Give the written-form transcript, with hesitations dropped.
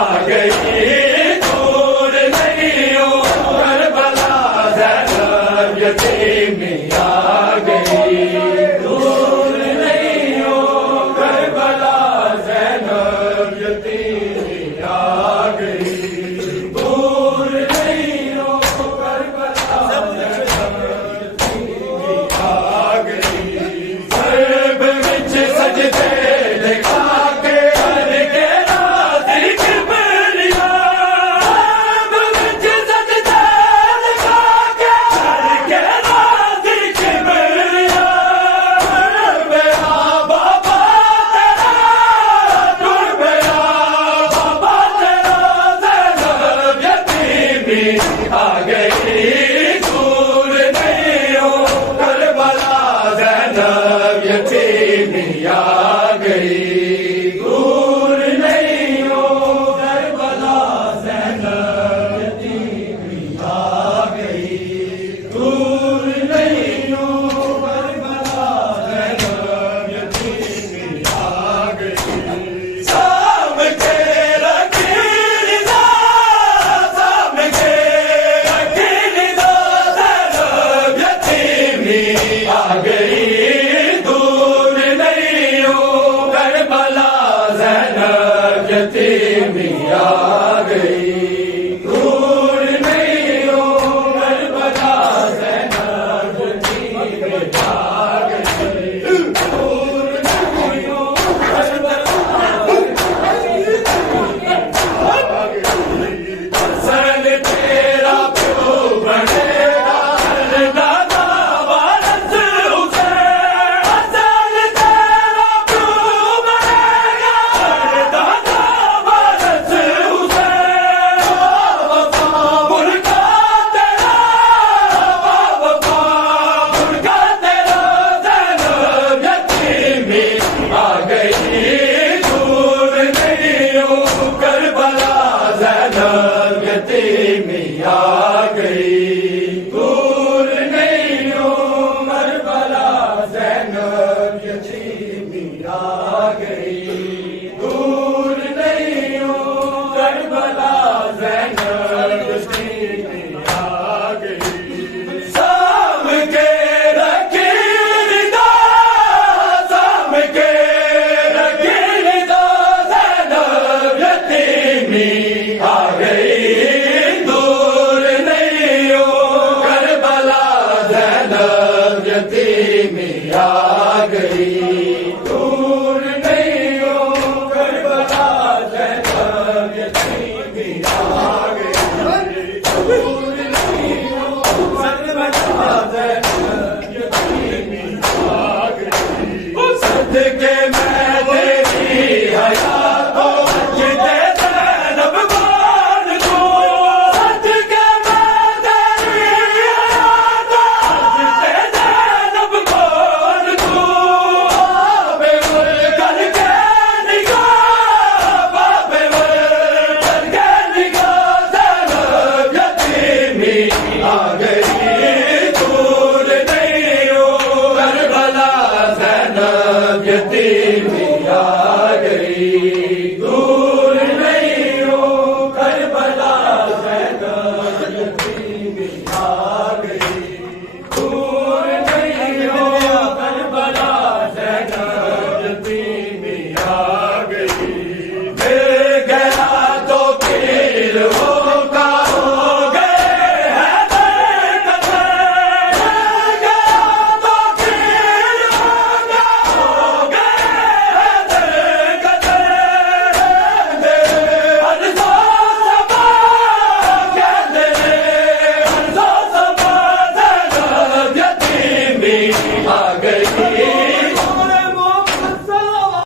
آ گئی، دور نہیں ہو کربلا زینب یتیمی آ گئی، دور نہیں ہو کربلا زینب یتیمی آ گئی، دور نہیں ہو کربلا زینب یتیمی آ گئی، سرب وچ سجدے آ گئی، دور نہیں ہو کربلا زینب یتیمی آ گئی، دور نہیں ہو کربلا زینب یتیمی آ گئی، دور نہیں ہو کربلا زینب یتیمی آ گئی، سام تیرا آ گئی، دور نہیں ہو کربلا زینب یتیمی آ گئی، دور نہیں ہو کربلا زینب یتیمی آ گئی، دور نہیں ہو کربلا حسن تیرا پیو بنے گا آ گئی، دور نہیں ہو کربلا